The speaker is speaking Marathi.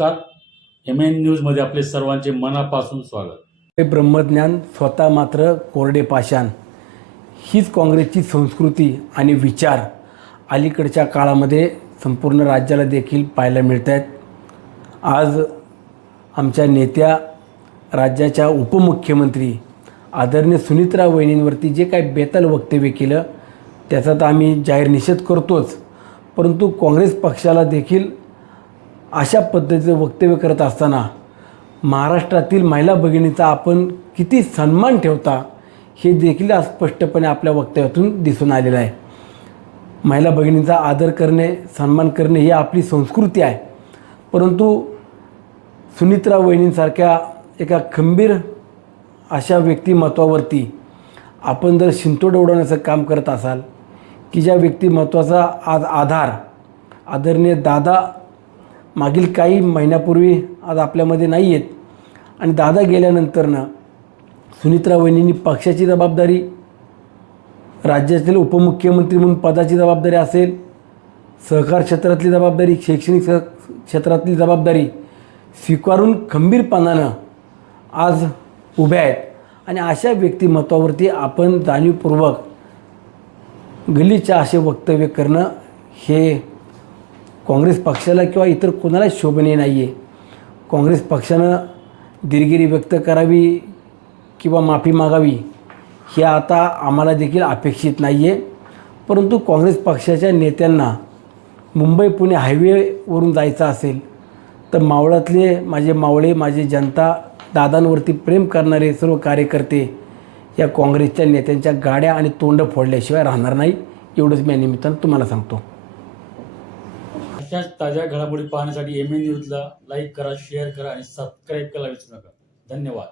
नमस्कार. MN न्यूजमध्ये आपले सर्वांचे मनापासून स्वागत. हे ब्रह्मज्ञान स्वतः मात्र कोरडे पाषाण हीच काँग्रेसची संस्कृती आणि विचार अलीकडच्या काळामध्ये संपूर्ण राज्याला देखील पाहायला मिळत आहेत. आज आमच्या नेत्या राज्याच्या उपमुख्यमंत्री आदरणीय सुनीत्रा वहिनींवरती जे काही बेताल वक्तव्य केलं त्याचा तर आम्ही जाहीर निषेध करतोच, परंतु काँग्रेस पक्षाला देखील अशा पद्धतीचं वक्तव्य करत असताना महाराष्ट्रातील महिला भगिनीचा आपण किती सन्मान ठेवता हे देखील स्पष्टपणे आपल्या वक्तव्यातून दिसून आलेलं आहे. महिला भगिनींचा आदर करणे, सन्मान करणे ही आपली संस्कृती आहे, परंतु सुनीत्रा वहिनींसारख्या एका खंबीर अशा व्यक्तिमत्वावरती आपण जर शिंतोडे उडवण्याचं काम करत असाल की ज्या व्यक्तिमत्वाचा आज आधार आदरणीय दादा मागील काही महिन्यापूर्वी आज आपल्यामध्ये नाही आहेत आणि दादा गेल्यानंतरनं सुनीत्रा वहिनींनी पक्षाची जबाबदारी, राज्यातील उपमुख्यमंत्री म्हणून पदाची जबाबदारी असेल, सहकार क्षेत्रातली जबाबदारी, शैक्षणिक क्षेत्रातली जबाबदारी स्वीकारून खंबीरपणानं आज उभ्या आहेत आणि अशा व्यक्तिमत्वावरती आपण जाणीवपूर्वक गलिच्छ असे वक्तव्य करणं हे काँग्रेस पक्षाला किंवा इतर कोणाला शोभनीय नाही आहे. काँग्रेस पक्षानं दिलगिरी व्यक्त करावी किंवा माफी मागावी हे आता आम्हाला देखील अपेक्षित नाही आहे, परंतु काँग्रेस पक्षाच्या नेत्यांना मुंबई पुणे हायवेवरून जायचं असेल तर मावळातले माझे मावळे, माझी जनता, दादांवरती प्रेम करणारे सर्व कार्यकर्ते या काँग्रेसच्या नेत्यांच्या गाड्या आणि तोंड फोडल्याशिवाय राहणार नाही, एवढंच मी निमित्तानं तुम्हाला सांगतो. अशाच ताज्या घडामोडी पाहण्यासाठी MN न्यूजला लाईक करा, शेअर करा आणि सबस्क्राईब करायला विसरू नका. धन्यवाद.